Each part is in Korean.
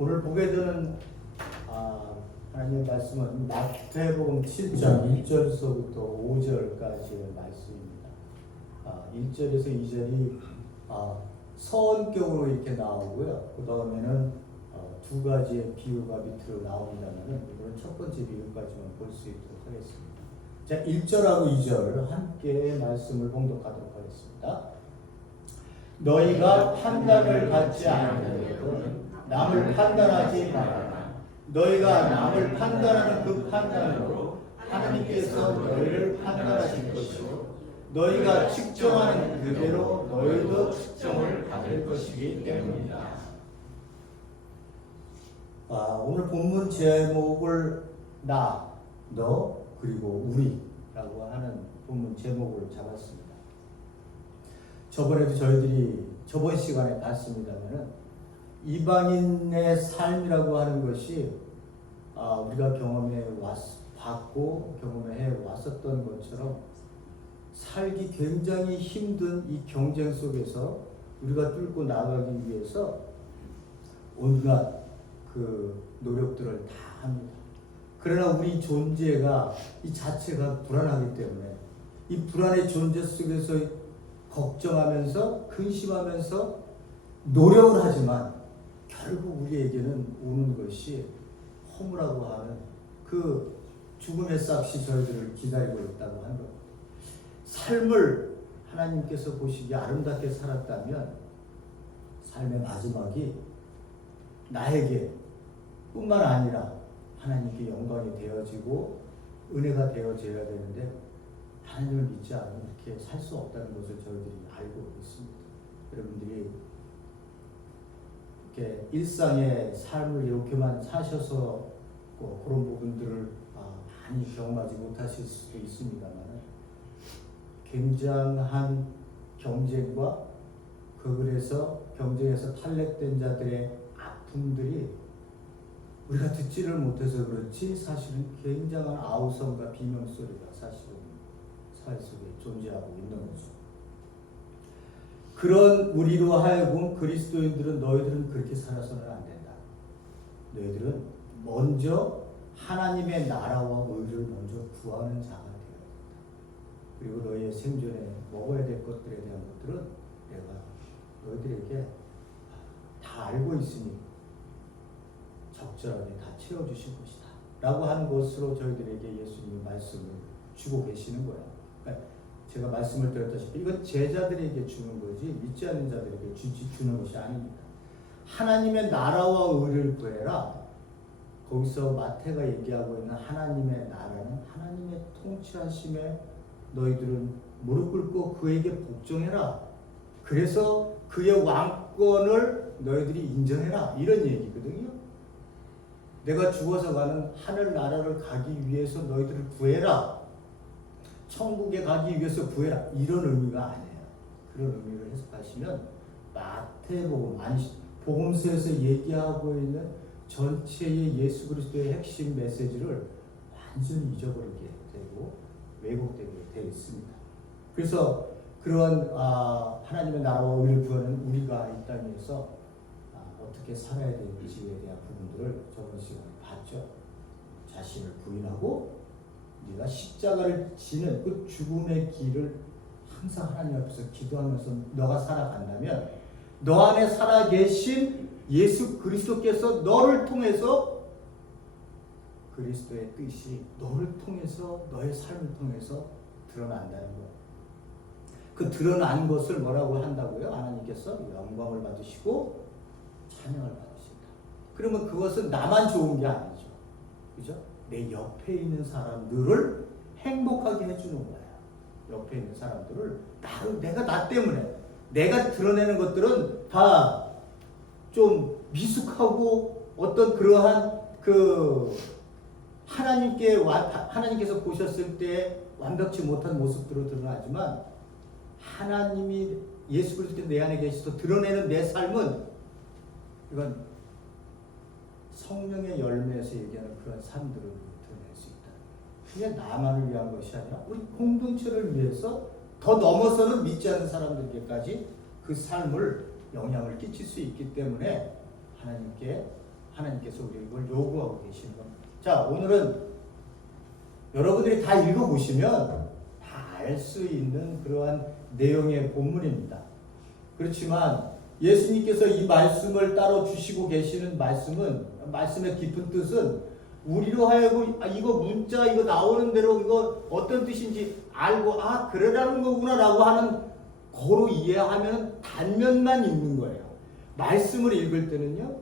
오늘 보게 되는 하나님의 말씀은 마태복음 7장 1절서부터 5절까지의 말씀입니다. 1절에서 2절이 서원격으로 이렇게 나오고요. 그 다음에는 두 가지의 비유가 밑으로 나옵니다만 이번엔 첫 번째 비유까지만 볼 수 있도록 하겠습니다. 자, 1절하고 2절 함께 말씀을 봉독하도록 하겠습니다. 너희가 판단을 받지 않으려거든 남을 판단하지 말아라. 너희가 남을 판단하는 그 판단으로 하나님께서 너희를 판단하실 것이고 너희가 측정하는 그대로 너희도 측정을 받을 것이기 때문이다. 오늘 본문 제목을 나, 너, 그리고 우리라고 하는 본문 제목을 잡았습니다. 저번에도 저희들이 저번 시간에 봤습니다만은 이방인의 삶이라고 하는 것이 우리가 봤고 경험해 왔었던 것처럼 살기 굉장히 힘든 이 경쟁 속에서 우리가 뚫고 나가기 위해서 온갖 그 노력들을 다 합니다. 그러나 우리 존재가 이 자체가 불안하기 때문에 이 불안의 존재 속에서 걱정하면서 근심하면서 노력을 하지만 결국 우리에게는 오는 것이 허무라고 하는 그 죽음의 싹이 저희들을 기다리고 있다고 하는 겁니다. 삶을 하나님께서 보시기에 아름답게 살았다면 삶의 마지막이 나에게 뿐만 아니라 하나님께 영광이 되어지고 은혜가 되어져야 되는데 하나님을 믿지 않으면 이렇게 살 수 없다는 것을 저희들이 알고 있습니다. 여러분들이 이렇게 일상의 삶을 이렇게만 사셔서 그런 부분들을 많이 경험하지 못하실 수도 있습니다만 굉장한 경쟁과 그래서 경쟁에서 탈락된 자들의 아픔들이 우리가 듣지를 못해서 그렇지 사실은 굉장한 아우성과 비명소리가 사실은 사회 속에 존재하고 있는 거죠. 그런 우리로 하여금 그리스도인들은 너희들은 그렇게 살아서는 안 된다. 너희들은 먼저 하나님의 나라와 의를 먼저 구하는 자가 되어야 된다. 그리고 너희의 생존에 먹어야 될 것들에 대한 것들은 내가 너희들에게 다 알고 있으니 적절하게 다 채워주실 것이다 라고 하는 것으로 저희들에게 예수님의 말씀을 주고 계시는 거예요. 그러니까 제가 말씀을 드렸다시피 이건 제자들에게 주는 거지 믿지 않는 자들에게 주는 것이 아닙니다. 하나님의 나라와 의를 구해라. 거기서 마태가 얘기하고 있는 하나님의 나라는 하나님의 통치하심에 너희들은 무릎 꿇고 그에게 복종해라. 그래서 그의 왕권을 너희들이 인정해라. 이런 얘기거든요. 내가 죽어서 가는 하늘 나라를 가기 위해서 너희들을 구해라. 천국에 가기 위해서 구해라. 이런 의미가 아니에요. 그런 의미를 해석하시면 마태복음, 복음서에서 얘기하고 있는 전체의 예수 그리스도의 핵심 메시지를 완전히 잊어버리게 되고 왜곡되게 되어 있습니다. 그래서 그런 하나님의 나라와 의를 구하는 우리가 이 땅에서 어떻게 살아야 되는지에 대한 부분들을 저번 시간에 봤죠. 자신을 부인하고 네가 십자가를 지는 그 죽음의 길을 항상 하나님 앞에서 기도하면서 너가 살아간다면 너 안에 살아계신 예수 그리스도께서 너를 통해서 그리스도의 뜻이 너를 통해서 너의 삶을 통해서 드러난다는 것. 그 드러난 것을 뭐라고 한다고요? 하나님께서 영광을 받으시고 찬양을 받으신다. 그러면 그것은 나만 좋은 게 아니죠. 그죠? 내 옆에 있는 사람들을 행복하게 해주는 거예요. 옆에 있는 사람들을 내가 나 때문에 내가 드러내는 것들은 다 좀 미숙하고 어떤 그러한 그 하나님께서 보셨을 때 완벽치 못한 모습으로 드러나지만 하나님이 예수 그리스도 내 안에 계셔서 드러내는 내 삶은 이건 성령의 열매에서 얘기하는 그런 삶들을 드러낼 수 있다. 그게 나만을 위한 것이 아니라 우리 공동체를 위해서 더 넘어서는 믿지 않는 사람들에게까지 그 삶을 영향을 끼칠 수 있기 때문에 하나님께 하나님께서 우리에게 그걸 요구하고 계시는 겁니다. 자, 오늘은 여러분들이 다 읽어보시면 다 알 수 있는 그러한 내용의 본문입니다. 그렇지만 예수님께서 이 말씀을 따로 주시고 계시는 말씀의 깊은 뜻은 우리로 하여금 이거 문자 이거 나오는 대로 이거 어떤 뜻인지 알고 그러라는 거구나 라고 하는 거로 이해하면 단면만 읽는 거예요. 말씀을 읽을 때는요,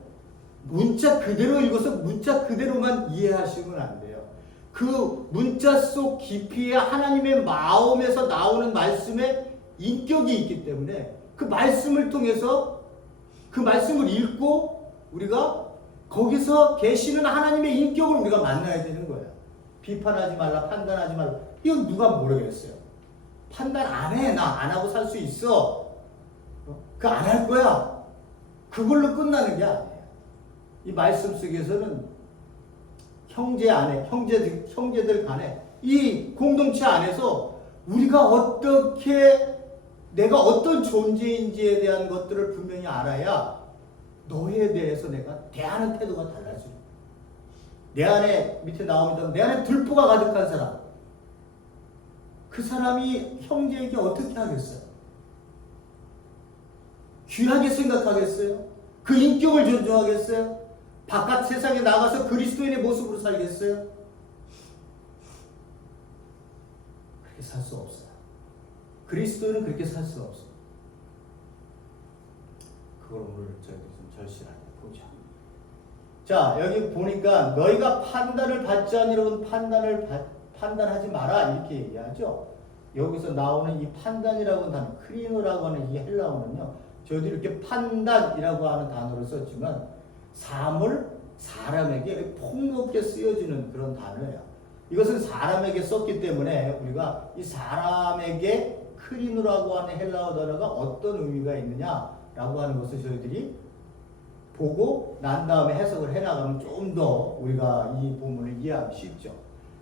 문자 그대로 읽어서 문자 그대로만 이해하시면 안 돼요. 그 문자 속 깊이에 하나님의 마음에서 나오는 말씀에 인격이 있기 때문에 그 말씀을 통해서 그 말씀을 읽고 우리가 거기서 계시는 하나님의 인격을 우리가 만나야 되는 거예요. 비판하지 말라, 판단하지 말라. 이건 누가 모르겠어요. 판단 안 해. 나 안 하고 살 수 있어. 그 안 할 거야. 그걸로 끝나는 게 아니에요. 이 말씀 속에서는 형제 안에, 형제들 간에 이 공동체 안에서 우리가 어떻게 내가 어떤 존재인지에 대한 것들을 분명히 알아야 너에 대해서 내가 대하는 태도가 달라져요. 내 안에 밑에 나옵니다. 내 안에 들보가 가득한 사람. 그 사람이 형제에게 어떻게 하겠어요? 귀하게 생각하겠어요? 그 인격을 존중하겠어요? 바깥 세상에 나가서 그리스도인의 모습으로 살겠어요? 그렇게 살 수 없어요. 그리스도인은 그렇게 살 수 없어요. 그걸 오늘 저희가 좀 절실하게 보죠. 자, 여기 보니까 너희가 판단을 받지 않으려면 판단하지 마라 이렇게 얘기하죠. 여기서 나오는 이 판단이라고 하는 단어, 크리노라고 하는 이 헬라어는요, 저희들이 이렇게 판단이라고 하는 단어를 썼지만 사람에게 폭넓게 쓰여지는 그런 단어예요. 이것은 사람에게 썼기 때문에 우리가 이 사람에게 크리노라고 하는 헬라어 단어가 어떤 의미가 있느냐라고 하는 것을 저희들이 보고 난 다음에 해석을 해나가면 좀 더 우리가 이 본문을 이해하기 쉽죠.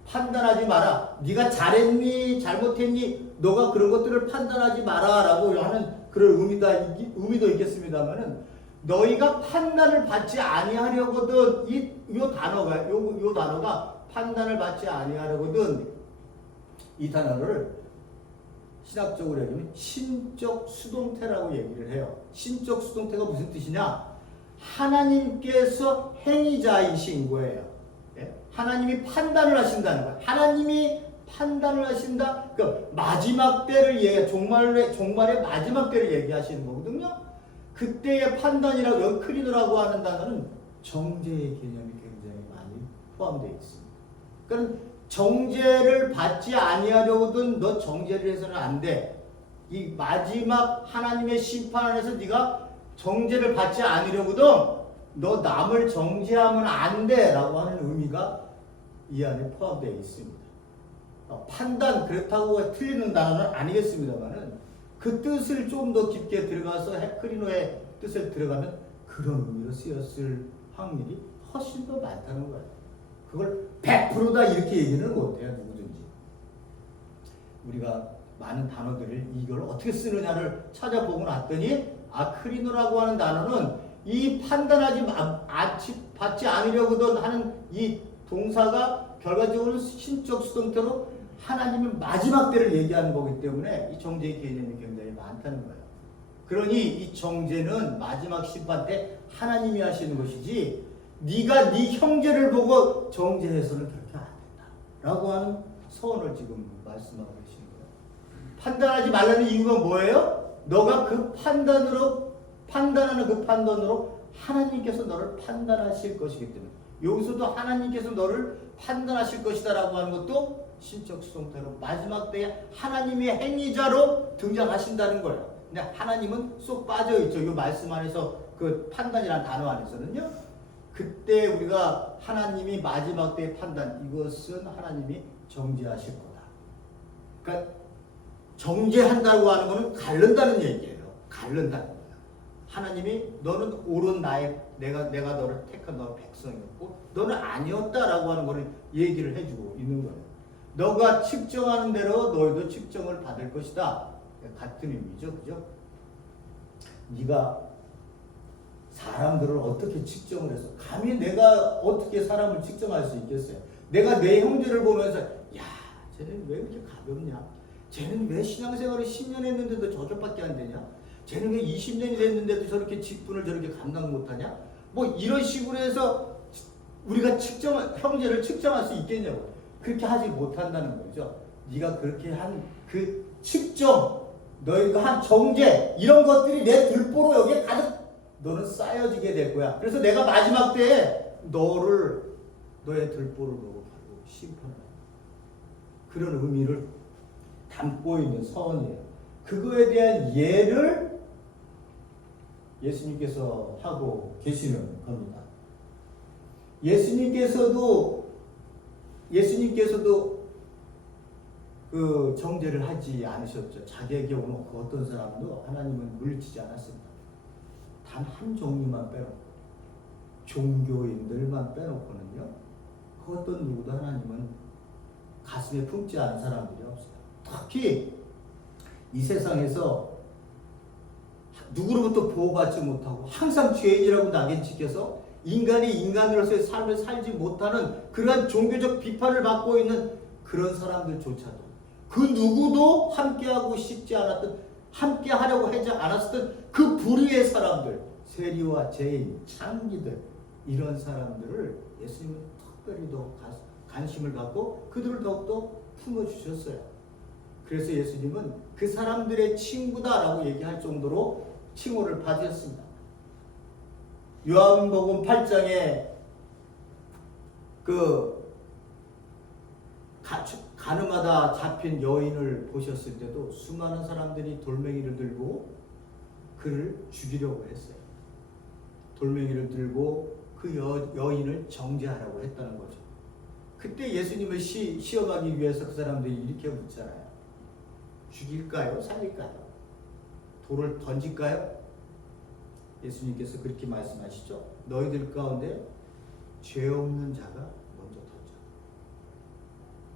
판단하지 마라. 네가 잘했니 잘못했니 너가 그런 것들을 판단하지 마라 라고 하는 그런 의미도 있겠습니다만은 너희가 판단을 받지 아니하려거든 요 단어가 판단을 받지 아니하려거든 이 단어를 신학적으로 얘기하면 신적 수동태라고 얘기를 해요. 신적 수동태가 무슨 뜻이냐? 하나님께서 행위자이신 거예요. 하나님이 판단을 하신다는 거예요. 하나님이 판단을 하신다. 그 마지막 때를 종말의 마지막 때를 얘기하시는 거거든요. 그때의 판단이라고 여기 크리노라고 하는 단어는 정죄의 개념이 굉장히 많이 포함되어 있습니다. 그러니까 정죄를 받지 아니하려거든 너 정죄를 해서는 안 돼. 이 마지막 하나님의 심판 안에서 네가 정죄를 받지 않으려거든 너 남을 정죄하면 안 돼 라고 하는 의미가 이 안에 포함되어 있습니다. 판단 그렇다고 틀리는 단어는 아니겠습니다만은 그 뜻을 좀 더 깊게 들어가서 크리노의 뜻을 들어가면 그런 의미로 쓰였을 확률이 훨씬 더 많다는 거예요. 그걸 100%다 이렇게 얘기는 못해요. 누구든지. 우리가 많은 단어들을 이걸 어떻게 쓰느냐를 찾아보고 났더니 크리노라고 하는 단어는 이 판단하지 받지 않으려거든 하는 이 동사가 결과적으로 신적 수동태로 하나님의 마지막 때를 얘기하는 거기 때문에 이 정죄의 개념이 굉장히 많다는 거예요. 그러니 이 정죄는 마지막 심판 때 하나님이 하시는 것이지 네가 네 형제를 보고 정죄해서는 그렇게 안 된다 라고 하는 서원을 지금 말씀하고 계시는 거예요. 판단하지 말라는 이유가 뭐예요? 너가 그 판단하는 그 판단으로 하나님께서 너를 판단하실 것이기 때문에 여기서도 하나님께서 너를 판단하실 것이다 라고 하는 것도 신적 수동태로 마지막 때에 하나님의 행위자로 등장하신다는 거예요. 근데 하나님은 쏙 빠져있죠. 이 말씀 안에서 그 판단이라는 단어 안에서는요. 그때 우리가 하나님이 마지막 때의 판단 이것은 하나님이 정죄하실 거다. 그러니까 정죄한다고 하는 것은 가른다는 얘기예요. 가른다는 거예요. 하나님이 너는 옳은 내가 너를 택한 너의 백성이었고 너는 아니었다라고 하는 것을 얘기를 해주고 있는 거예요. 너가 측정하는 대로 너희도 측정을 받을 것이다. 같은 의미죠, 그죠? 네가 사람들을 어떻게 측정을 해서 감히 내가 어떻게 사람을 측정할 수 있겠어요? 내가 내 형제를 보면서 야, 쟤는 왜 이렇게 가볍냐? 쟤는 왜 신앙생활을 10년 했는데도 저쪽밖에 안 되냐? 쟤는 왜 20년이 됐는데도 저렇게 직분을 저렇게 감당 못하냐? 뭐 이런 식으로 해서 우리가 형제를 측정할 수 있겠냐고. 그렇게 하지 못한다는 거죠. 네가 그렇게 한 그 측정, 너희가 한 정죄 이런 것들이 내 들보로 여기에 가득 너는 쌓여지게 될 거야. 그래서 내가 마지막 때에 너의 들보를 보고 바로 심판하라. 그런 의미를 담고 있는 서원이에요. 그거에 대한 예를 예수님께서 하고 계시는 겁니다. 예수님께서도 그 정죄를 하지 않으셨죠. 자기에게 오는 그 어떤 사람도 하나님은 물리치지 않았습니다. 단 한 종류만 빼놓고 종교인들만 빼놓고는요. 그 어떤 누구도 하나님은 가슴에 품지 않은 사람들이 없어요. 특히 이 세상에서 누구로부터 보호받지 못하고 항상 죄인이라고 낙인찍혀서 인간이 인간으로서의 삶을 살지 못하는 그러한 종교적 비판을 받고 있는 그런 사람들조차도 그 누구도 함께하고 싶지 않았던, 함께하려고 하지 않았던 그 불의의 사람들, 세리와 죄인, 창기들, 이런 사람들을 예수님은 특별히 더 관심을 갖고 그들을 더욱더 품어주셨어요. 그래서 예수님은 그 사람들의 친구다라고 얘기할 정도로 칭호를 받으셨습니다. 요한복음 8장에 가늠하다 잡힌 여인을 보셨을 때도 수많은 사람들이 돌멩이를 들고 그를 죽이려고 했어요. 돌멩이를 들고 그 여인을 정죄하라고 했다는 거죠. 그때 예수님을 시험하기 위해서 그 사람들이 이렇게 묻잖아요. 죽일까요? 살릴까요? 돌을 던질까요? 예수님께서 그렇게 말씀하시죠. 너희들 가운데 죄 없는 자가 먼저 던져.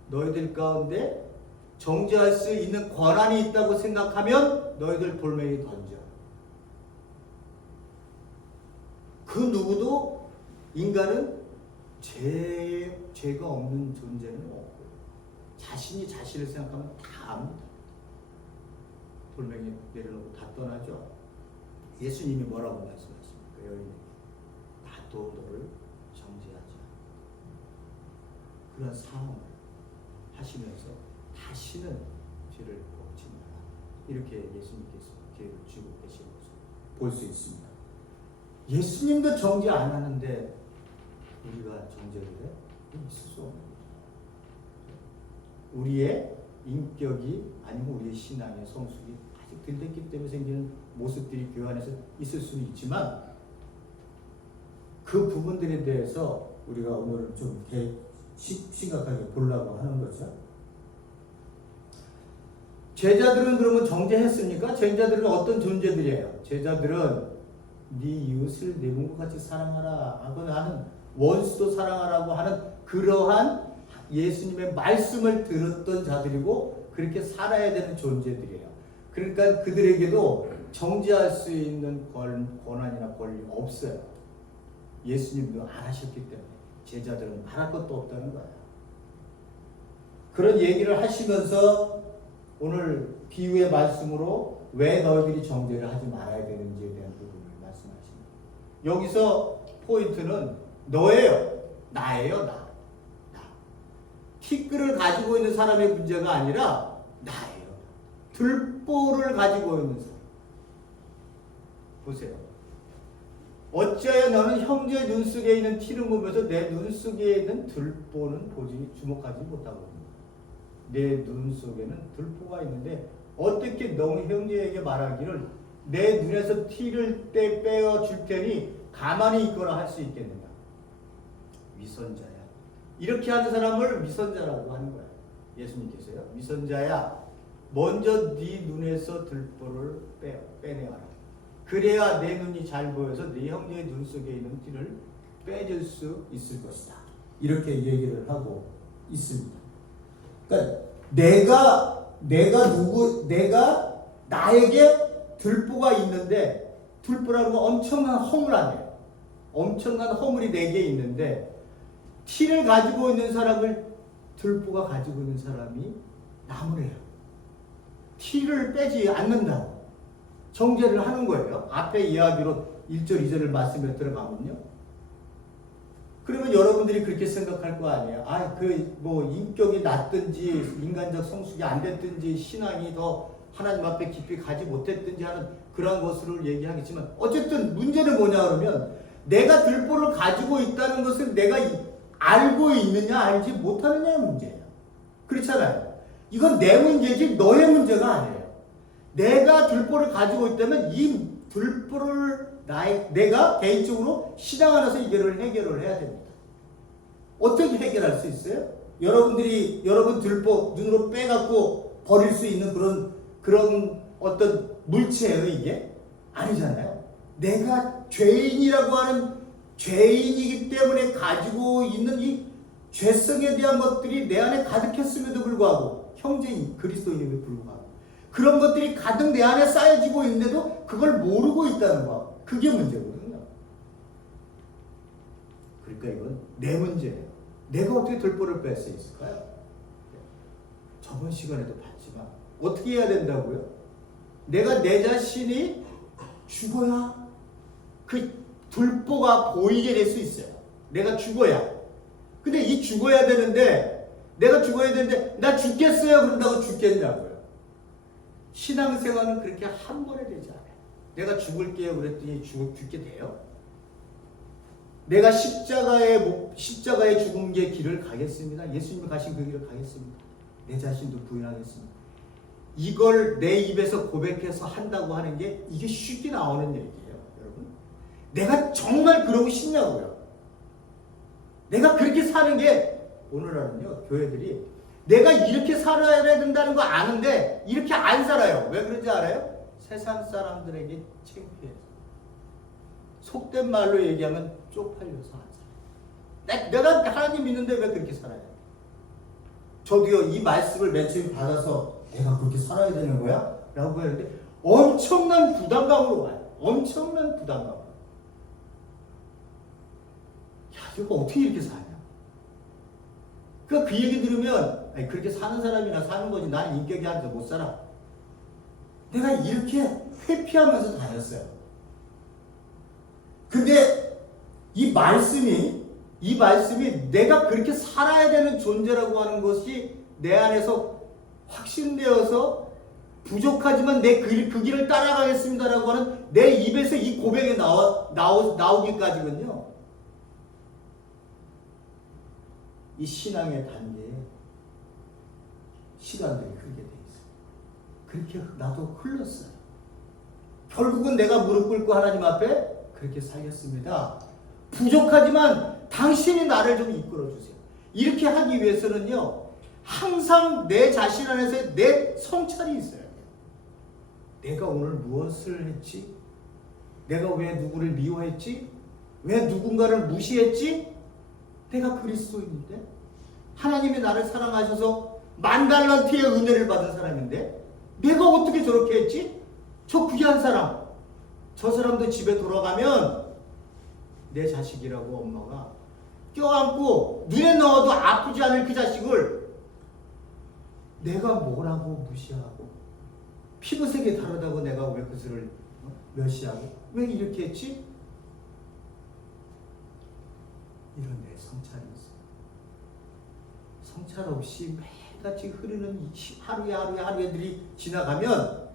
너희들 가운데 정죄할 수 있는 권한이 있다고 생각하면 너희들 돌멩이 던져. 그 누구도 인간은 죄가 없는 존재는 없고 자신이 자신을 생각하면 다 압니다. 돌멩이 내려놓고 다 떠나죠. 예수님이 뭐라고 말씀하십니까? 여인에게 나도 너를 정죄하지 않아. 그런 사함을 하시면서 다시는 죄를 범치 마라. 이렇게 예수님께서 기회를 주고 계신 것을 볼 수 있습니다. 예수님도 정죄 안 하는데 우리가 정죄를 해? 있을 수 없는 거죠. 우리의 인격이 아니면 우리의 신앙의 성숙이 아직 덜 됐기 때문에 생기는 모습들이 교회 안에서 있을 수는 있지만 그 부분들에 대해서 우리가 오늘은 좀 이렇게 심각하게 보려고 하는 거죠. 제자들은 그러면 정죄했습니까? 제자들은 어떤 존재들이에요? 제자들은 네 이웃을 내 몸과 같이 사랑하라 하는 원수도 사랑하라고 하는 그러한 예수님의 말씀을 들었던 자들이고 그렇게 살아야 되는 존재들이에요. 그러니까 그들에게도 정죄할 수 있는 권한이나 권리 없어요. 예수님도 안 하셨기 때문에 제자들은 말할 것도 없다는 거예요. 그런 얘기를 하시면서 오늘 비유의 말씀으로 왜 너희들이 정죄를 하지 말아야 되는지에 대한 부분을 말씀하십니다. 여기서 포인트는 너예요. 나예요. 나. 티끌을 가지고 있는 사람의 문제가 아니라 나예요. 들보를 가지고 있는 사람. 보세요. 어찌하여 너는 형제의 눈 속에 있는 티를 보면서 내 눈 속에 있는 들보는 주목하지 못하고 있는가? 내 눈 속에는 들보가 있는데 어떻게 너희 형제에게 말하기를 내 눈에서 티를 빼어 줄 테니 가만히 있거나 할 수 있겠느냐? 위선자야. 이렇게 하는 사람을 위선자라고 하는 거야. 예수님께서요. 위선자야. 먼저 네 눈에서 들보를 빼내와라. 그래야 내 눈이 잘 보여서 네 형제의 눈 속에 있는 티를 빼줄 수 있을 것이다. 이렇게 얘기를 하고 있습니다. 그러니까 내가 나에게 들보가 있는데 들보라는 건 엄청난 허물 아니에요. 엄청난 허물이 내게 있는데 티를 가지고 있는 사람을 들보가 가지고 있는 사람이 나무래요. 티를 빼지 않는다고 정죄를 하는 거예요. 앞에 이야기로 1절, 2절을 말씀에 들어가면요. 그러면 여러분들이 그렇게 생각할 거 아니에요. 인격이 낮든지 인간적 성숙이 안 됐든지 신앙이 더 하나님 앞에 깊이 가지 못했든지 하는 그런 것을 얘기하겠지만 어쨌든 문제는 뭐냐 그러면 내가 들보를 가지고 있다는 것을 내가 알고 있느냐 알지 못하느냐의 문제예요. 그렇잖아요. 이건 내 문제지 너의 문제가 아니에요. 내가 들보를 가지고 있다면 이 들보를 내가 개인적으로 신앙 안에서 해결을 해야 됩니다. 어떻게 해결할 수 있어요? 여러분 들보 눈으로 빼갖고 버릴 수 있는 그런 어떤 물체예요 이게? 아니잖아요. 내가 죄인이라고 하는 죄인이기 때문에 가지고 있는 이 죄성에 대한 것들이 내 안에 가득했음에도 불구하고 형제인 그리스도인에도 불구하고 그런 것들이 가득 내 안에 쌓여지고 있는데도 그걸 모르고 있다는 거. 그게 문제거든요. 그러니까 이건 내 문제예요. 내가 어떻게 들보를 뺄 수 있을까요? 저번 시간에도 봤지만 어떻게 해야 된다고요? 내가 내 자신이 죽어야 그 들보가 보이게 될 수 있어요. 내가 죽어야. 근데 이 죽어야 되는데 내가 죽어야 되는데 나 죽겠어요 그런다고 죽겠냐고요. 신앙생활은 그렇게 한 번에 되지 않아요. 내가 죽을게요 그랬더니 죽게 돼요. 내가 십자가의 죽음의 길을 가겠습니다. 예수님이 가신 그 길을 가겠습니다. 내 자신도 부인하겠습니다. 이걸 내 입에서 고백해서 한다고 하는 게 이게 쉽게 나오는 얘기예요. 여러분. 내가 정말 그러고 싶냐고요. 내가 그렇게 사는 게 오늘날은요. 교회들이 내가 이렇게 살아야 된다는 거 아는데 이렇게 안 살아요. 왜 그런지 알아요? 세상 사람들에게 창피해서. 속된 말로 얘기하면 쪽팔려서 안 살아요. 내가 하나님 믿는데 왜 그렇게 살아야 돼? 저도요 이 말씀을 맨 처음에 받아서 내가 그렇게 살아야 되는 거야? 라고 했는데 엄청난 부담감으로 와요. 엄청난 부담감. 야 이거 어떻게 이렇게 사냐? 그 얘기 들으면 그렇게 사는 사람이나 사는 거지 나는 인격이 안 돼서 못 살아. 내가 이렇게 회피하면서 다녔어요. 근데 이 말씀이 내가 그렇게 살아야 되는 존재라고 하는 것이 내 안에서 확신되어서 부족하지만 내 그 길을 따라가겠습니다라고 하는 내 입에서 이 고백이 나오기까지는요. 이 신앙의 단계에 시간들이 흐르게 돼 있어요. 그렇게 나도 흘렀어요. 결국은 내가 무릎 꿇고 하나님 앞에 그렇게 살겠습니다. 부족하지만 당신이 나를 좀 이끌어 주세요. 이렇게 하기 위해서는요. 항상 내 자신 안에서 내 성찰이 있어야 돼요. 내가 오늘 무엇을 했지? 내가 왜 누구를 미워했지? 왜 누군가를 무시했지? 내가 그리스도인인데 하나님이 나를 사랑하셔서 만달란트의 은혜를 받은 사람인데 내가 어떻게 저렇게 했지? 저 귀한 사람 저 사람도 집에 돌아가면 내 자식이라고 엄마가 껴안고 눈에 넣어도 아프지 않을 그 자식을 내가 뭐라고 무시하고 피부색이 다르다고 내가 왜 그들을 멸시하고 왜 이렇게 했지? 이런 내 성찰이 있어요. 성찰 없이 매일같이 흐르는 하루들이 지나가면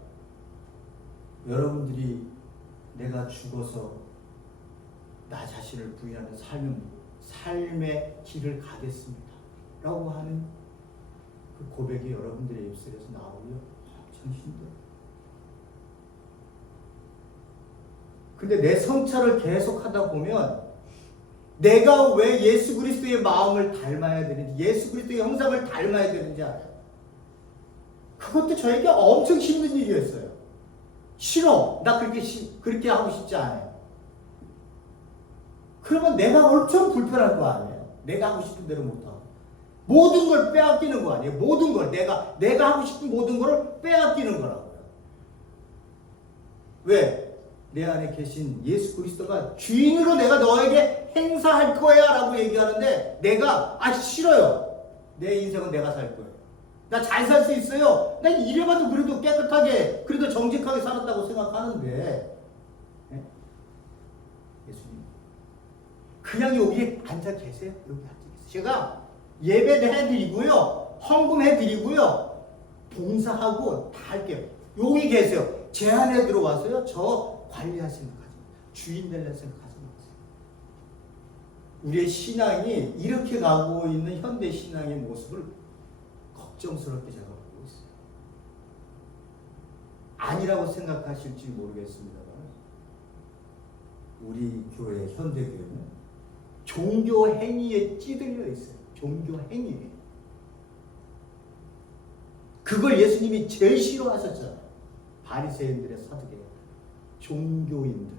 여러분들이 내가 죽어서 나 자신을 부인하는 삶의 길을 가겠습니다. 라고 하는 그 고백이 여러분들의 입술에서 나오면 참 힘들어요. 근데 내 성찰을 계속 하다 보면 내가 왜 예수 그리스도의 마음을 닮아야 되는지, 예수 그리스도의 형상을 닮아야 되는지 알아요. 그것도 저에게 엄청 힘든 일이었어요. 싫어. 나 그렇게 하고 싶지 않아요. 그러면 내가 엄청 불편할 거 아니에요. 내가 하고 싶은 대로 못하고. 모든 걸 빼앗기는 거 아니에요. 모든 걸. 내가 하고 싶은 모든 걸 빼앗기는 거라고요. 왜? 내 안에 계신 예수 그리스도가 주인으로 내가 너에게 행사할 거야 라고 얘기하는데 내가 싫어요. 내 인생은 내가 살 거예요. 나 잘 살 수 있어요. 난 이래봐도 그래도 깨끗하게 그래도 정직하게 살았다고 생각하는데 예수님 그냥 여기 앉아 계세요. 여기 앉아 계세요. 제가 예배도 해드리고요. 헌금해드리고요. 봉사하고 다 할게요. 여기 계세요. 제 안에 들어와서요. 저 관리할 생각하지 마세요. 주인 될 생각하지 마세요. 우리의 신앙이 이렇게 가고 있는 현대 신앙의 모습을 걱정스럽게 제가 보고 있어요. 아니라고 생각하실지 모르겠습니다만 우리 교회, 현대교회는 종교 행위에 찌들려 있어요. 종교 행위에. 그걸 예수님이 제일 싫어하셨잖아요. 바리새인들의 사두개요. 종교인들.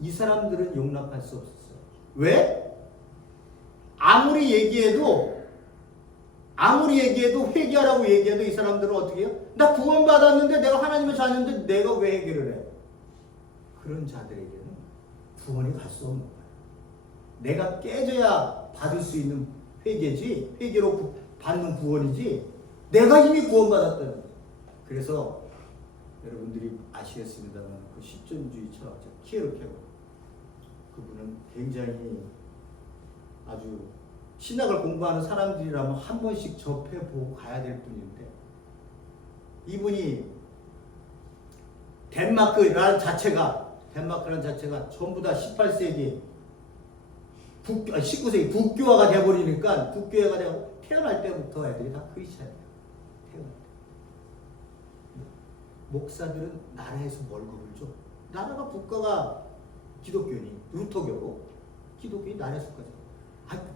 이 사람들은 용납할 수 없었어요. 왜? 아무리 얘기해도 회개하라고 얘기해도 이 사람들은 어떻게 해요? 나 구원받았는데 내가 하나님의 자녀인데 내가 왜 회개를 해? 그런 자들에게는 구원이 갈 수 없는 거예요. 내가 깨져야 받을 수 있는 회개지, 회개로 받는 구원이지, 내가 이미 구원받았다는 거예요. 그래서 여러분들이 아시겠습니다만 그 실존주의 철학자 키에르케고르 그분은 굉장히 아주 신학을 공부하는 사람들이라면 한 번씩 접해보고 가야 될 분인데 이분이 덴마크라는 자체가 전부 다 18세기 19세기 북교화가 돼버리니까 북교화가 되고 태어날 때부터 애들이 다 크리스찬이에요. 태어날 때. 목사들은 나라에서 월급을 줘. 나라가 국가가 기독교니 루터교고 기독교니 나라에서까지.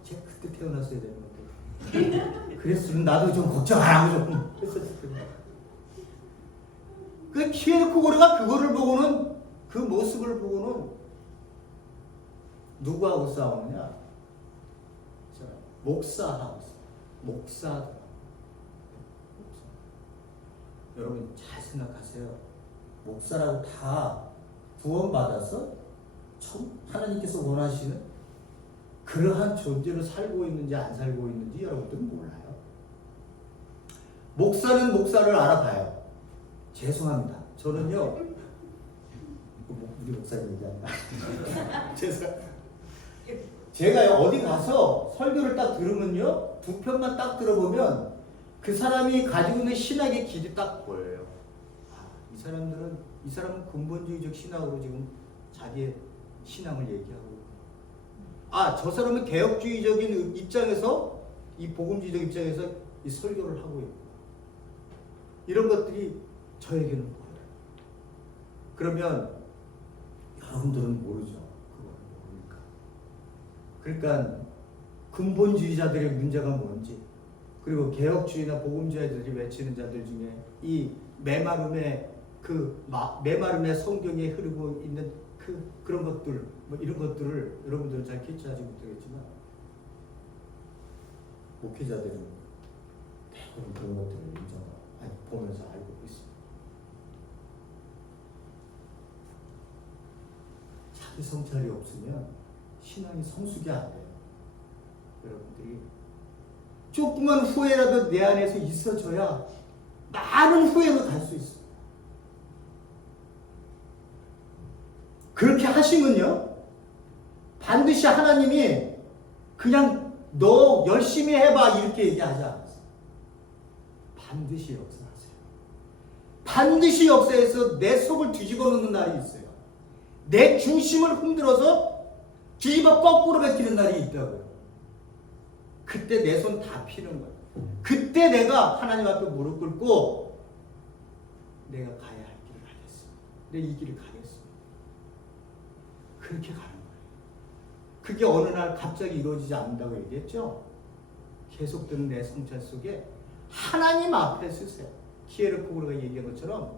제가 그때 태어났어야 되는데. 그랬으면 나도 좀 걱정 안 하고 좀 했었을 텐데. 그 키에르케고르가 그거를 보고는 그 모습을 보고는 누구하고 싸우느냐? 목사하고 목사들. 여러분 잘 생각하세요. 목사라고 다 구원받아서 하나님께서 원하시는 그러한 존재로 살고 있는지 안 살고 있는지 여러분들은 몰라요. 목사는 목사를 알아봐요. 죄송합니다. 저는요. 우리 목사님 얘기한다. 제가요 어디 가서 설교를 딱 들으면요 두 편만 딱 들어보면 그 사람이 가지고 있는 신학의 길이 딱 보여요. 이 사람은 근본주의적 신학으로 지금 자기의 신앙을 얘기하고, 저 사람은 개혁주의적인 입장에서 이 복음주의적 입장에서 이 설교를 하고 있고, 이런 것들이 저에게는 보여요. 그러면 여러분들은 모르죠. 그걸 모르니까. 그러니까 근본주의자들의 문제가 뭔지, 그리고 개혁주의나 복음주의자들이 외치는 자들 중에 이 메마름의 메마름의 성경에 흐르고 있는 그런 것들, 이런 것들을 여러분들은 잘 캐치하지 못하겠지만 목회자들은 대부분 그런 것들을 보면서 알고 있습니다. 자기 성찰이 없으면 신앙이 성숙이 안 돼요. 여러분들이 조그만 후회라도 내 안에서 있어져야 많은 후회로 갈 수 있습니다. 그렇게 하시면요 반드시 하나님이 그냥 너 열심히 해봐 이렇게 얘기하지 않았어요. 반드시 역사하세요. 반드시 역사해서 내 속을 뒤집어 놓는 날이 있어요. 내 중심을 흔들어서 뒤집어 거꾸로 베끼는 날이 있다고요. 그때 내 손 다 피는 거예요. 그때 내가 하나님 앞에 무릎 꿇고 내가 가야 할 길을 가겠습니다. 내 이 길을 가겠습니다. 그렇게 가는 거예요. 그게 어느 날 갑자기 이루어지지 않는다고 얘기했죠. 계속되는 내 성찰 속에 하나님 앞에 서세요. 키에르케고르가 얘기한 것처럼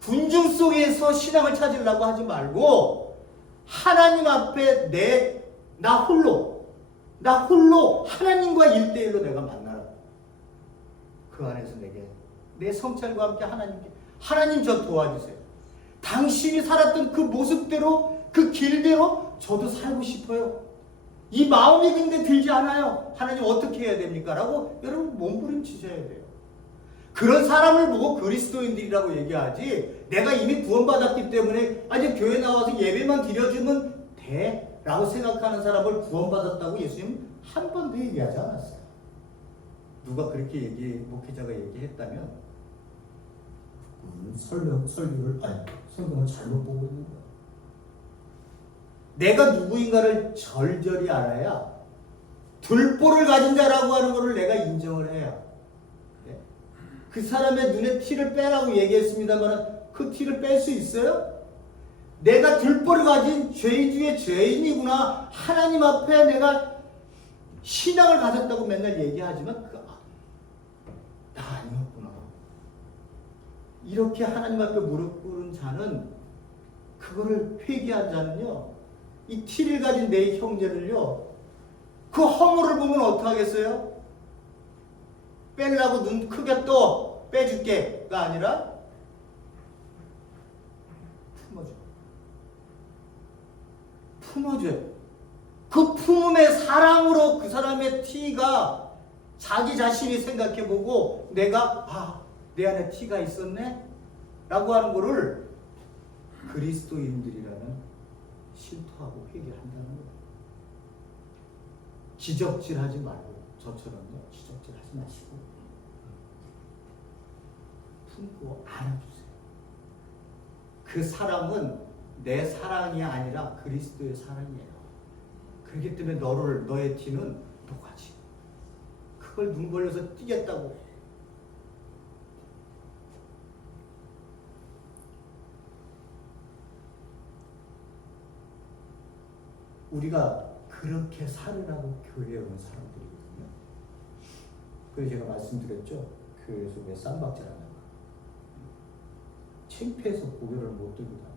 군중 속에서 신앙을 찾으려고 하지 말고 하나님 앞에 나 홀로 하나님과 1대1로 내가 만나라. 그 안에서 내게 내 성찰과 함께 하나님 저 도와주세요. 당신이 살았던 그 모습대로, 그 길대로 저도 살고 싶어요. 이 마음이 근데 들지 않아요. 하나님 어떻게 해야 됩니까? 라고 여러분 몸부림치셔야 돼요. 그런 사람을 보고 그리스도인들이라고 얘기하지, 내가 이미 구원받았기 때문에 아직 교회 나와서 예배만 드려주면 돼 라고 생각하는 사람을 구원받았다고 예수님 한 번도 얘기하지 않았어요. 누가 그렇게 목회자가 얘기했다면 성경을 잘못 보고 있는 거야. 내가 누구인가를 절절히 알아야, 들보를 가진 자라고 하는 것을 내가 인정을 해야, 그 사람의 눈에 티를 빼라고 얘기했습니다만 그 티를 뺄 수 있어요? 내가 들보를 가진 죄인 중에 죄인이구나, 하나님 앞에 내가 신앙을 가졌다고 맨날 얘기하지만 나 아니었구나. 이렇게 하나님 앞에 무릎 꿇은 자는, 그거를 회개한 자는요, 이 티를 가진 내 형제를요, 그 허물을 보면 어떡하겠어요? 빼려고 눈 크게 떠 빼줄게가 아니라 품어줘요. 그 품음의 사랑으로 그 사람의 티가, 자기 자신이 생각해보고 내가 내 안에 티가 있었네? 라고 하는 거를 그리스도인들이라는 실토하고 회개한다는 거예요. 지적질하지 말고, 저처럼요, 지적질하지 마시고 품고 안아주세요. 그 사랑은 내 사랑이 아니라 그리스도의 사랑이에요. 그렇기 때문에 너의 티는 똑같이, 그걸 눈 벌려서 뛰겠다고. 우리가 그렇게 살으라고 교회에 온 사람들이거든요. 그래서 제가 말씀드렸죠. 교회에서 왜 쌈박질 안 하나. 창피해서 고개를 못 들고 다녀.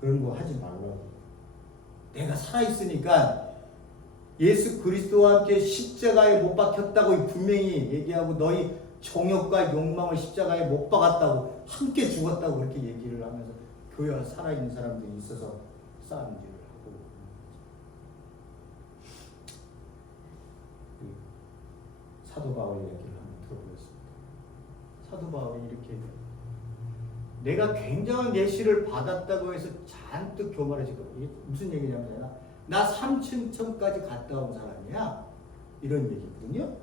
그런 거 하지 말라고. 내가 살아있으니까 예수 그리스도와 함께 십자가에 못 박혔다고 분명히 얘기하고, 너희 정욕과 욕망을 십자가에 못 박았다고, 함께 죽었다고 그렇게 얘기를 하면서 교회 안에 살아있는 사람들이 있어서 싸움질을 하고. 사도 바울 얘기를 한번 들어보겠습니다. 사도 바울이 이렇게 얘기해요. 내가 굉장한 예시를 받았다고 해서 잔뜩 교만해지고, 이게 무슨 얘기냐면, 나 삼층천까지 갔다 온 사람이야, 이런 얘기거든요.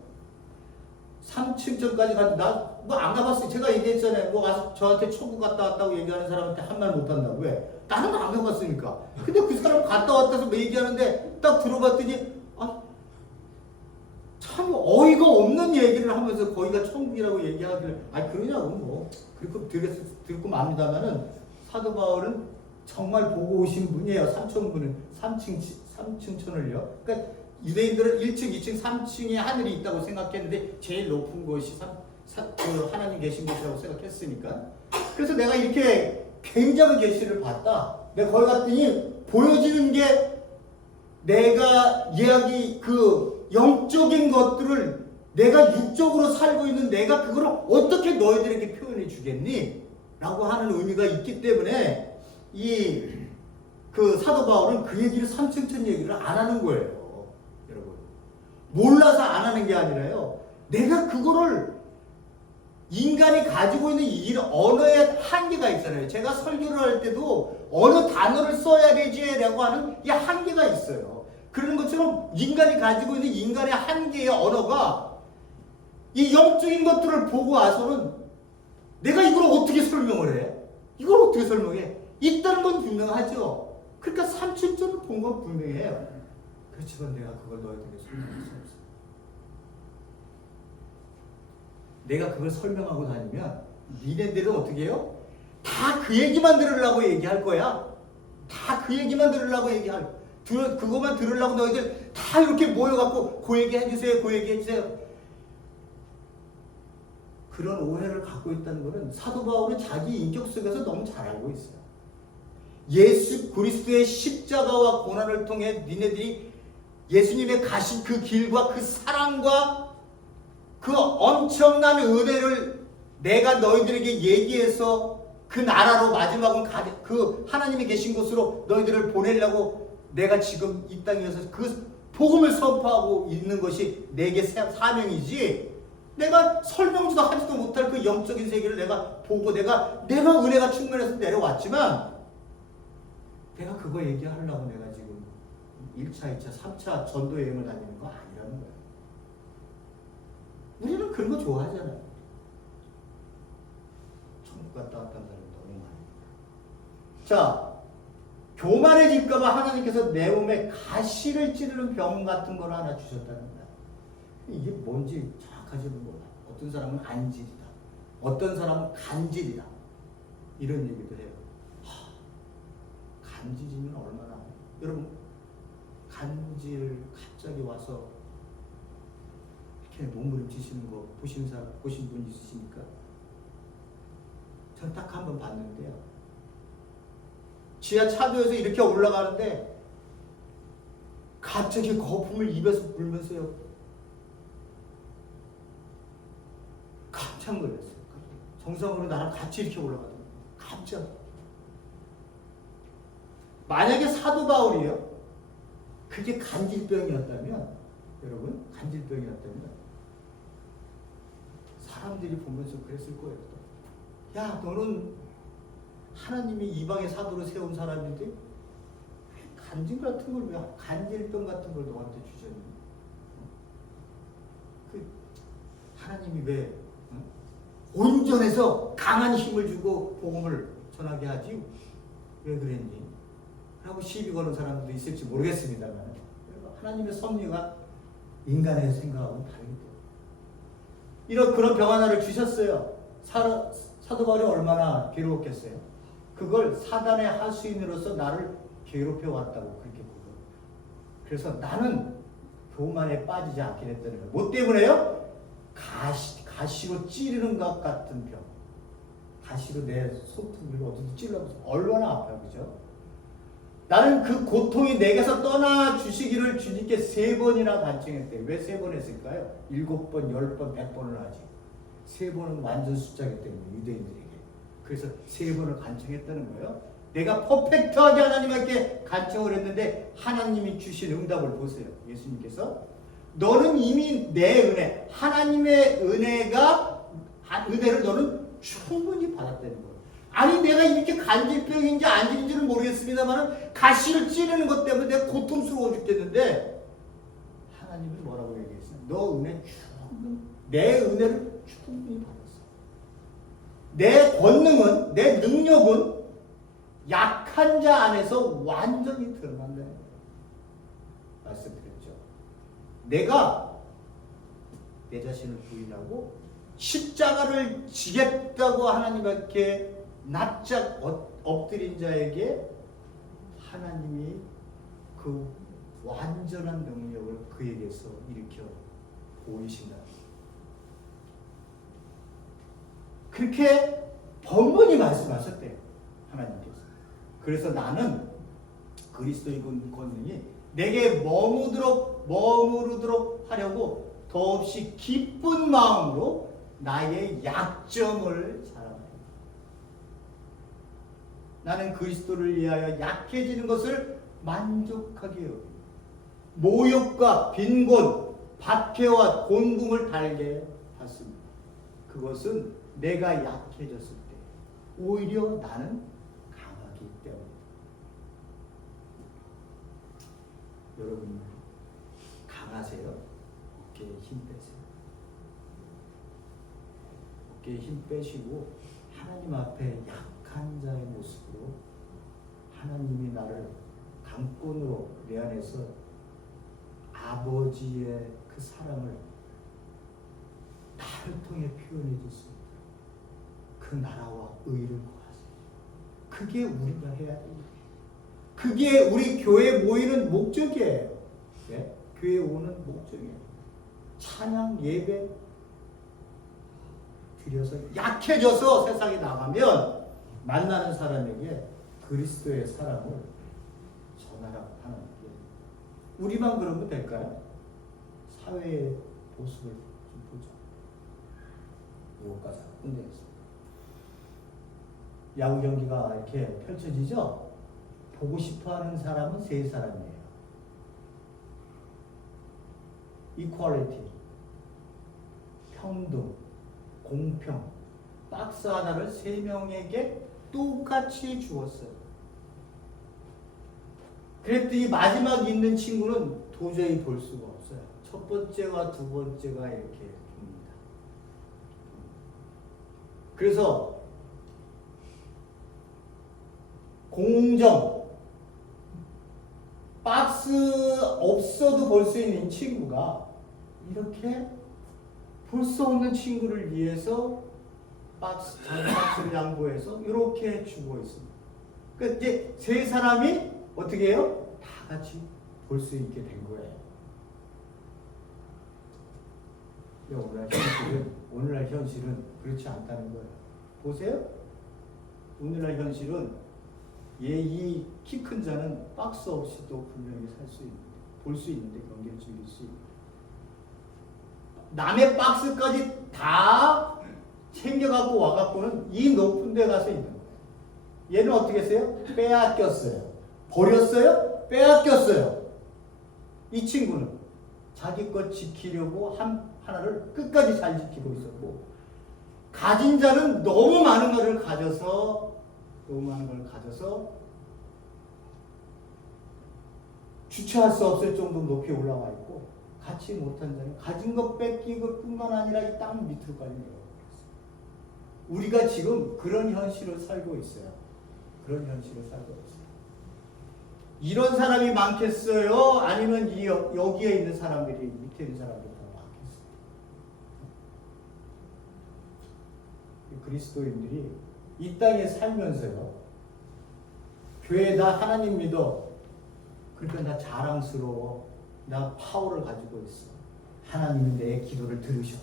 삼층천까지 갔다, 나 뭐 안 가봤어요. 제가 얘기했잖아요. 뭐 와서 저한테 천국 갔다 왔다고 얘기하는 사람한테 한 말 못한다고. 왜? 나는 안 가봤으니까. 근데 그 사람 갔다 왔다서 뭐 얘기하는데 딱 들어봤더니 참 어이가 없는 얘기를 하면서 거기가 천국이라고 얘기하길래, 그러냐고 뭐 그렇게 듣고 맙니다만은, 사도 바울은 정말 보고 오신 분이에요. 삼층천을요. 그러니까 유대인들은 1층, 2층, 3층에 하늘이 있다고 생각했는데 제일 높은 곳이 하나님 계신 곳이라고 생각했으니까. 그래서 내가 이렇게 굉장한 계시를 봤다. 내가 거기 갔더니 보여지는 게, 내가 그 영적인 것들을, 내가 육적으로 살고 있는 내가 그걸 어떻게 너희들에게 표현해 주겠니? 라고 하는 의미가 있기 때문에 그 사도 바울은 그 얘기를, 삼층천 얘기를 안 하는 거예요. 여러분, 몰라서 안 하는 게 아니라요, 내가 그거를, 인간이 가지고 있는 이 언어의 한계가 있잖아요. 제가 설교를 할 때도 어느 단어를 써야 되지라고 하는 이 한계가 있어요. 그런 것처럼 인간이 가지고 있는 인간의 한계의 언어가, 이 영적인 것들을 보고 와서는 내가 이걸 어떻게 설명을 해? 이걸 어떻게 설명해? 있다는 건 분명하죠. 그러니까 삼층천을 본 건 분명해요. 그렇지만 내가 그걸 너희들에게 설명할 수 없어요. 내가 그걸 설명하고 다니면 니네들은 어떻게 해요? 다 그 얘기만 들으려고 얘기할 거야. 다 그 얘기만 들으려고 얘기할 거야. 그것만 들으려고 너희들 다 이렇게 모여갖고 그 얘기 해주세요, 그 얘기 해주세요. 그런 오해를 갖고 있다는 것은, 사도 바울은 자기 인격 속에서 너무 잘 알고 있어요. 예수 그리스도의 십자가와 고난을 통해 니네들이 예수님의 가신 그 길과 그 사랑과 그 엄청난 은혜를 내가 너희들에게 얘기해서 그 나라로 마지막은 그 하나님이 계신 곳으로 너희들을 보내려고 내가 지금 이 땅에서 그 복음을 선포하고 있는 것이 내게 사명이지, 내가 설명지도 하지도 못할 그 영적인 세계를 내가 보고 내가 은혜가 충만해서 내려왔지만 내가 그거 얘기하려고 내가 지금 1차, 2차, 3차 전도 여행을 다니는 거 아니라는 거야. 우리는 그런 거 좋아하잖아요. 천국 갔다 왔다는 사람이 너무 많으니까. 자, 교만해질까봐 하나님께서 내 몸에 가시를 찌르는 병 같은 걸 하나 주셨다는 거야. 이게 뭔지 정확하지는 몰라. 어떤 사람은 안질이다, 어떤 사람은 간질이다, 이런 얘기도 해요. 간질이면 얼마나, 여러분 간질 갑자기 와서 이렇게 몸부림치시는 거 보신 분 있으십니까? 전 딱 한 번 봤는데요. 지하 차도에서 이렇게 올라가는데 갑자기 거품을 입에서 불면서요. 깜짝 놀랐어요. 정상으로 나랑 같이 이렇게 올라가더라고요. 갑자기. 만약에 사도 바울이요, 그게 간질병이었다면, 여러분, 간질병이었다면 사람들이 보면서 그랬을 거예요. 야, 너는 하나님이 이방의 사도로 세운 사람인데 간질 같은 걸 왜, 간질병 같은 걸 너한테 주셨니? 그 하나님이 왜 온전해서 강한 힘을 주고 복음을 전하게 하지? 왜 그랬니? 라고 시비 거는 사람도 있을지 모르겠습니다만, 하나님의 섭리가 인간의 생각하고는 다르기 때문에 그런 병 하나를 주셨어요. 사도 바울이 얼마나 괴로웠겠어요. 그걸 사단의 하수인으로서 나를 괴롭혀 왔다고 그렇게 보고, 그래서 나는 교만에 빠지지 않게 됐다는 거예요. 뭐 때문에요? 가시로 찌르는 것 같은 병. 가시로 내 손등을 어디서 찔러서 얼마나 아파요, 그죠? 나는 그 고통이 내게서 떠나 주시기를 주님께 3번이나 간청했대요. 왜 3번 했을까요? 7번, 10번, 100번을 하지. 3번은 완전 숫자이기 때문에 유대인들에게. 그래서 3번을 간청했다는 거예요. 내가 퍼펙트하게 하나님께 간청을 했는데 하나님이 주신 응답을 보세요. 예수님께서 너는 이미 내 은혜, 하나님의 은혜를 너는 충분히 받았다는 거예요. 아니 내가 이렇게 간질병인지 안질인지는 모르겠습니다만 가시를 찌르는 것 때문에 내가 고통스러워 죽겠는데 하나님이 뭐라고 얘기했어요? 너 은혜 충분히, 내 은혜를 충분히 받았어. 내 권능은, 내 능력은 약한 자 안에서 완전히 드러난다는 거예요. 말씀드렸죠. 내가 내 자신을 부인하고 십자가를 지겠다고 하나님께 납작 엎드린 자에게 하나님이 그 완전한 능력을 그에게서 일으켜 보이신다. 그렇게 번번이 말씀하셨대요, 하나님께서. 그래서 나는 그리스도의 권능이 내게 머무르도록 하려고 더없이 기쁜 마음으로 나의 약점을 자랑합니다. 나는 그리스도를 위하여 약해지는 것을 만족하게 여기고 모욕과 빈곤, 박해와 곤궁을 달게 하십니다. 그것은 내가 약해졌을 때 오히려 나는 강하기 때문이다. 여러분 강하세요? 어깨에 힘 빼세요. 어깨에 힘 빼시고 하나님 앞에 약한 자의 모습으로 하나님이 나를 강권으로 내 안에서 아버지의 그 사랑을 나를 통해 표현해 줬습니다. 그 나라와 의를 구하세요. 그게 우리가 해야 됩니다. 그게 우리 교회 모이는 목적이에요. 네? 교회 오는 목적이에요. 찬양 예배 드려서 약해져서 세상에 나가면 만나는 사람에게 그리스도의 사랑을 전하라고 하는 게, 우리만 그러면 될까요? 사회의 모습을 좀 보죠. 이것까지 끝내겠습니다. 야구 경기가 이렇게 펼쳐지죠? 보고 싶어 하는 사람은 세 사람이에요. 이퀄리티, 평등, 공평. 박스 하나를 세 명에게 똑같이 주었어요. 그랬더니 마지막 있는 친구는 도저히 볼 수가 없어요. 첫 번째와 두 번째가 이렇게 줍니다. 그래서 공정, 박스 없어도 볼 수 있는 친구가 이렇게 볼 수 없는 친구를 위해서 자기 박스를 양보해서 이렇게 주고 있습니다. 그러니까 이제 세 사람이 어떻게 해요? 다 같이 볼 수 있게 된 거예요. 오늘날 현실은 그렇지 않다는 거예요. 보세요. 오늘날 현실은 이 키 큰 자는 박스 없이도 분명히 살 수 있는데, 볼 수 있는데 경기를 즐길 수 있는. 남의 박스까지 다 챙겨갖고 와갖고는 이 높은 데 가서 있는 거예요. 얘는 어떻게 했어요? 빼앗겼어요. 버렸어요? 빼앗겼어요. 이 친구는 자기 것 지키려고 하나를 끝까지 잘 지키고 있었고, 가진 자는 너무 많은 걸 가져서 주체할 수 없을 정도로 높이 올라와 있고, 갖지 못한 자는 가진 것 뺏기고 뿐만 아니라 이 땅 밑으로까지 내려오고 있어요. 우리가 지금 그런 현실을 살고 있어요. 그런 현실을 살고 있어요. 이런 사람이 많겠어요? 아니면 여기에 있는 사람들이, 밑에 있는 사람들이 더 많겠어요? 그리스도인들이 이 땅에 살면서요, 교회 나 하나님 믿어, 그러니까 나 자랑스러워, 나 파워를 가지고 있어, 하나님이 내 기도를 들으셔,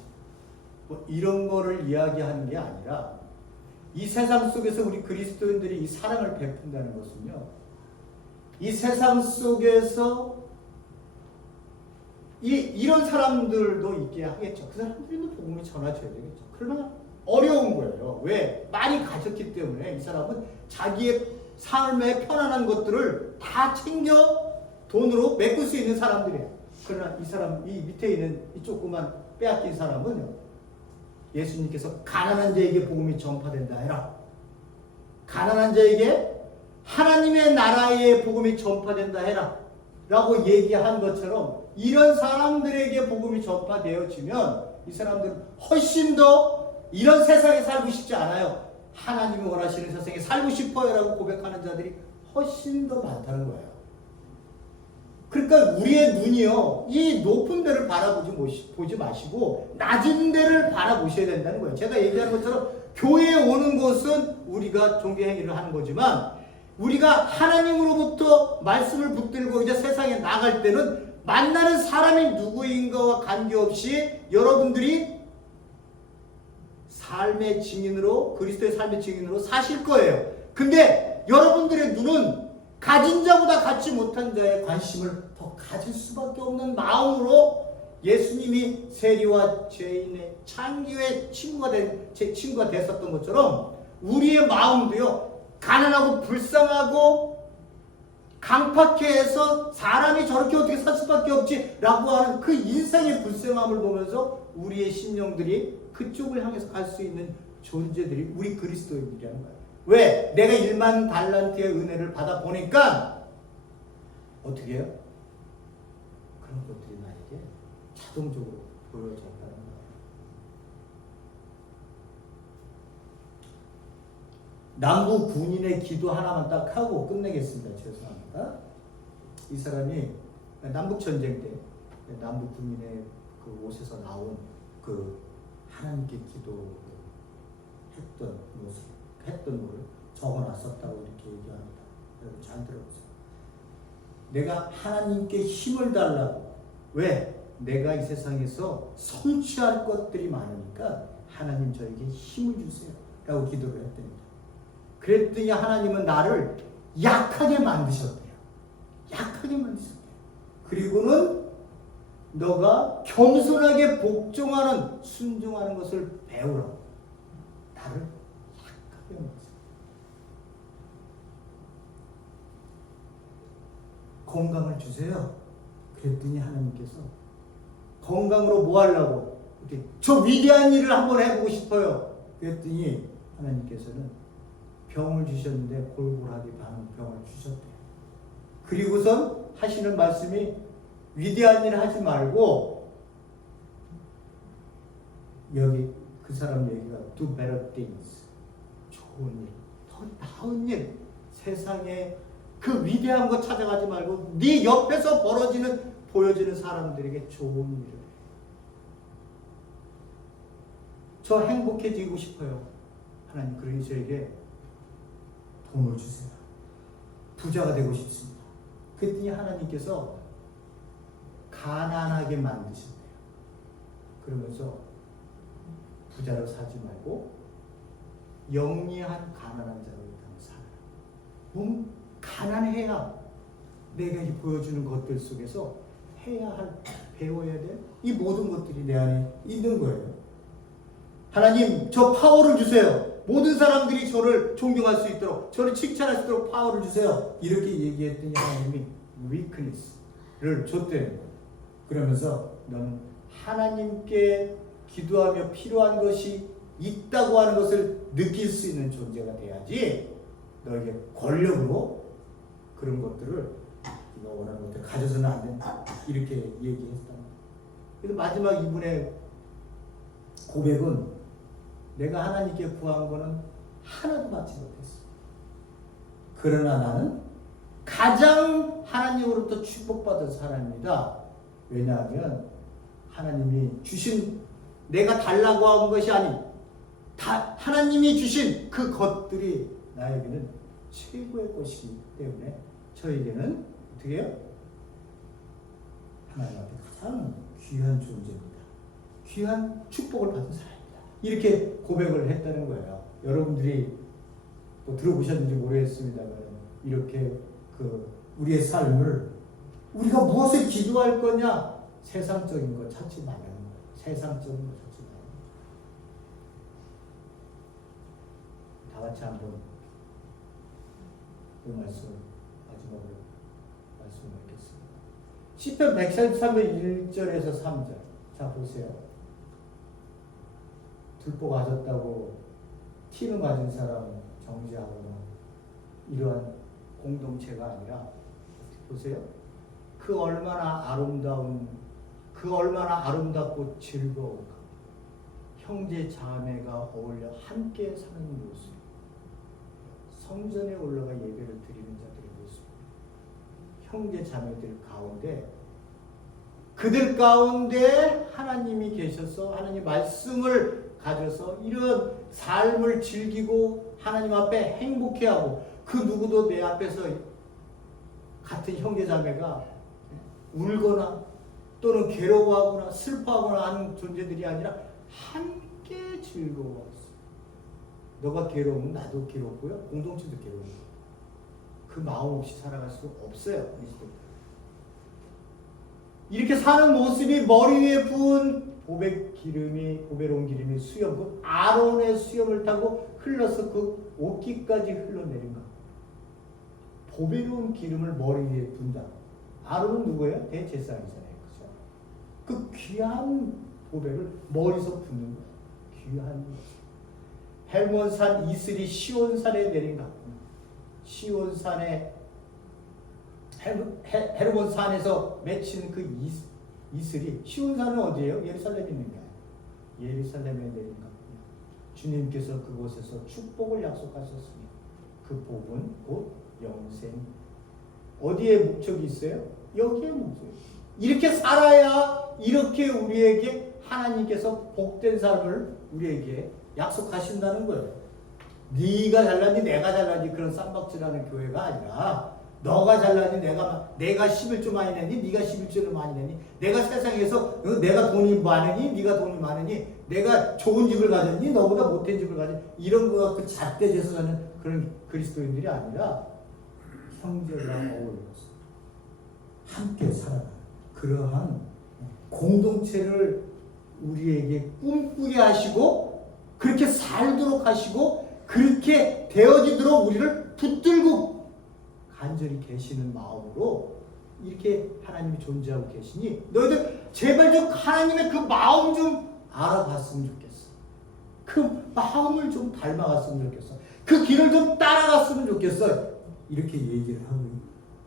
뭐 이런 거를 이야기하는 게 아니라, 이 세상 속에서 우리 그리스도인들이 이 사랑을 베푼다는 것은요, 이 세상 속에서 이런 사람들도 있게 하겠죠. 그 사람들도 복음을 전해줘야 되겠죠. 그러나 어려운 거예요. 왜? 많이 가졌기 때문에 이 사람은 자기의 삶의 편안한 것들을 다 챙겨 돈으로 메꿀 수 있는 사람들이에요. 그러나 이 사람, 이 밑에 있는 이 조그만 빼앗긴 사람은요, 예수님께서 가난한 자에게 복음이 전파된다 해라. 가난한 자에게 하나님의 나라의 복음이 전파된다 해라. 라고 얘기한 것처럼 이런 사람들에게 복음이 전파되어지면 이 사람들은 훨씬 더 이런 세상에 살고 싶지 않아요. 하나님이 원하시는 세상에 살고 싶어요 라고 고백하는 자들이 훨씬 더 많다는 거예요. 그러니까 우리의 눈이요, 이 높은 데를 보지 마시고 낮은 데를 바라보셔야 된다는 거예요. 제가 얘기한 것처럼 교회에 오는 것은 우리가 종교행위를 하는 거지만, 우리가 하나님으로부터 말씀을 붙들고 이제 세상에 나갈 때는 만나는 사람이 누구인가와 관계없이 여러분들이 삶의 증인으로, 그리스도의 삶의 증인으로 사실 거예요. 근데 여러분들의 눈은 가진 자보다 갖지 못한 자에 관심을 더 가질 수밖에 없는 마음으로, 예수님이 세리와 죄인의 창기의 친구가 됐었던 것처럼 우리의 마음도요, 가난하고 불쌍하고 강팍해서 사람이 저렇게 어떻게 살 수밖에 없지 라고 하는 그 인생의 불쌍함을 보면서 우리의 심령들이 그쪽을 향해서 갈 수 있는 존재들이 우리 그리스도인들이라는 거예요. 왜? 내가 1만 달란트의 은혜를 받아 보니까 어떻게 해요? 그런 것들이 나에게 자동적으로 보여졌다는 거예요. 남부 군인의 기도 하나만 딱 하고 끝내겠습니다. 죄송합니다. 이 사람이 남북전쟁 때 남부 군인의 그 옷에서 나온 그 하나님께 했던 거를 적어놨었다고 이렇게 얘기합니다. 여러분 잘 들어보세요. 내가 하나님께 힘을 달라고, 왜? 내가 이 세상에서 성취할 것들이 많으니까 하나님 저에게 힘을 주세요 라고 기도를 했답니다. 그랬더니 하나님은 나를 약하게 만드셨대요. 약하게 만드셨대요. 그리고는 너가 겸손하게 복종하는, 순종하는 것을 배우라고 나를 약하게 만드셨어요. 건강을 주세요. 그랬더니 하나님께서 건강으로 뭐 하려고? 저 위대한 일을 한번 해보고 싶어요. 그랬더니 하나님께서는 병을 주셨는데 골골하게 많은 병을 주셨대요. 그리고선 하시는 말씀이 위대한 일을 하지 말고 여기 그 사람 얘기가 do better things, 좋은 일, 더 나은 일, 세상에 그 위대한 거 찾아가지 말고 네 옆에서 보여지는 사람들에게 좋은 일을 해. 저 행복해지고 싶어요. 하나님 그러니 저에게 돈을 주세요. 부자가 되고 싶습니다. 그랬더니 하나님께서 가난하게 만드신대요. 그러면서 부자로 사지 말고 영리한 가난한 자로 살아라. 몸 가난해야 내가 이 보여주는 것들 속에서 배워야 돼. 이 모든 것들이 내 안에 있는 거예요. 하나님 저 파워를 주세요. 모든 사람들이 저를 존경할 수 있도록, 저를 칭찬할 수 있도록 파워를 주세요. 이렇게 얘기했더니 하나님이 weakness를 줬대요. 그러면서 너는 하나님께 기도하며 필요한 것이 있다고 하는 것을 느낄 수 있는 존재가 돼야지 너에게 권력으로 그런 것들을 네가 원하는 것들 가져서는 안 된다. 이렇게 얘기했다. 그래서 마지막 이분의 고백은 내가 하나님께 구한 거는 하나도 받지 못했어. 그러나 나는 가장 하나님으로부터 축복받은 사람입니다. 왜냐하면 하나님이 주신 내가 달라고 한 것이 아닌 하나님이 주신 그 것들이 나에게는 최고의 것이기 때문에 저에게는 어떻게 해요? 하나님한테 가장 귀한 존재입니다. 귀한 축복을 받은 사람입니다. 이렇게 고백을 했다는 거예요. 여러분들이 또 들어보셨는지 모르겠습니다만 이렇게 우리의 삶을 우리가 무엇을 기도할 거냐? 세상적인 거 찾지 말라는 거예요. 세상적인 거 찾지 말라는 거예요. 다 같이 한번 그 말씀 마지막으로 말씀을 읽겠습니다. 시편 143편 1절에서 3절. 자 보세요. 들보 가졌다고 티는 가진 사람은 정죄하거나 이러한 공동체가 아니라 보세요. 그 얼마나 아름답고 즐거울까. 형제 자매가 어울려 함께 사는 모습. 성전에 올라가 예배를 드리는 자들의 모습. 형제 자매들 가운데 그들 가운데 하나님이 계셔서 하나님 말씀을 가져서 이런 삶을 즐기고 하나님 앞에 행복해하고 그 누구도 내 앞에서 같은 형제자매가 울거나 또는 괴로워하거나 슬퍼하거나 하는 존재들이 아니라 함께 즐거워했어. 너가 괴로우면 나도 괴롭고요. 공동체도 괴로워요. 그 마음 없이 살아갈 수 없어요. 그리스도. 이렇게 사는 모습이 머리 위에 부은 보배로운 기름이 수염, 그 아론의 수염을 타고 흘러서 그 옷깃까지 흘러내린 것. 보배로운 기름을 머리 위에 분다. 아론은 누구예요? 대제사장이잖아요. 그죠? 그 귀한 보배를 머리서 붓는 거예요. 귀한 모습. 헬몬산 이슬이 시온산에 내린 것. 시온산에 헤르몬산에서 맺힌 그 이슬이 시온산은 어디예요? 예루살렘에 있는 거예요. 예루살렘에 내린 것. 주님께서 그곳에서 축복을 약속하셨으니 그 복은 곧 영생. 어디에 목적이 있어요? 여기에 목적이 있어요. 이렇게 살아야 이렇게 우리에게 하나님께서 복된 삶을 우리에게 약속하신다는 거예요. 네가 잘나니 내가 잘나니 그런 쌈박질하는 교회가 아니라 너가 잘나니 내가 11조 많이 내니 네가 11조를 많이 내니 내가 세상에서 내가 돈이 많으니 네가 돈이 많으니 내가 좋은 집을 가졌니 너보다 못된 집을 가졌니 이런 거 갖고 잣대져서 하는 그런 그리스도인들이 아니라 형제랑 어울려서 함께 살아가는 그러한 공동체를 우리에게 꿈꾸게 하시고 그렇게 살도록 하시고 그렇게 되어지도록 우리를 붙들고 간절히 계시는 마음으로 이렇게 하나님이 존재하고 계시니 너희들 제발 좀 하나님의 그 마음 좀 알아봤으면 좋겠어. 그 마음을 좀 닮아갔으면 좋겠어. 그 길을 좀 따라갔으면 좋겠어. 이렇게 얘기를 하고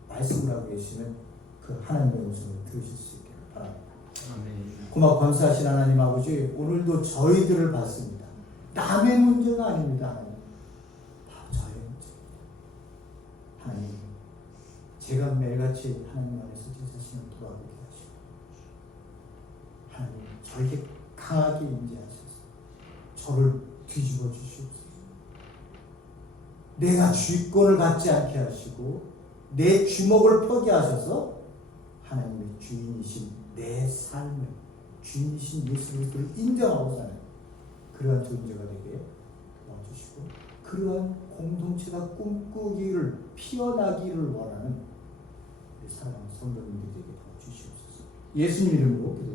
말씀을 하고 계시는 그 하나님의 음성을 들으실 수 있기를 바랍니다. 고맙고 감사하신 하나님 아버지, 오늘도 저희들을 봤습니다. 남의 문제가 아닙니다. 하나님, 다 저의 문제. 하나님, 제가 매일같이 하나님 안에서 제 자신을 돌아보게 하시고 하나님, 저에게 강하게 임재하셔서 저를 뒤집어 주시옵소서. 내가 주권을 갖지 않게 하시고 내 주먹을 펴게 하셔서 하나님의 주인이신 내 삶을, 주인이신 예수 그리스도를 인정하고 사는 그러한 존재가 되게 도와주시고, 그러한 공동체가 꿈꾸기를, 피어나기를 원하는 우리 사랑하는 성도님들에게 도와주시옵소서. 예수님 이름으로 기도드립니다.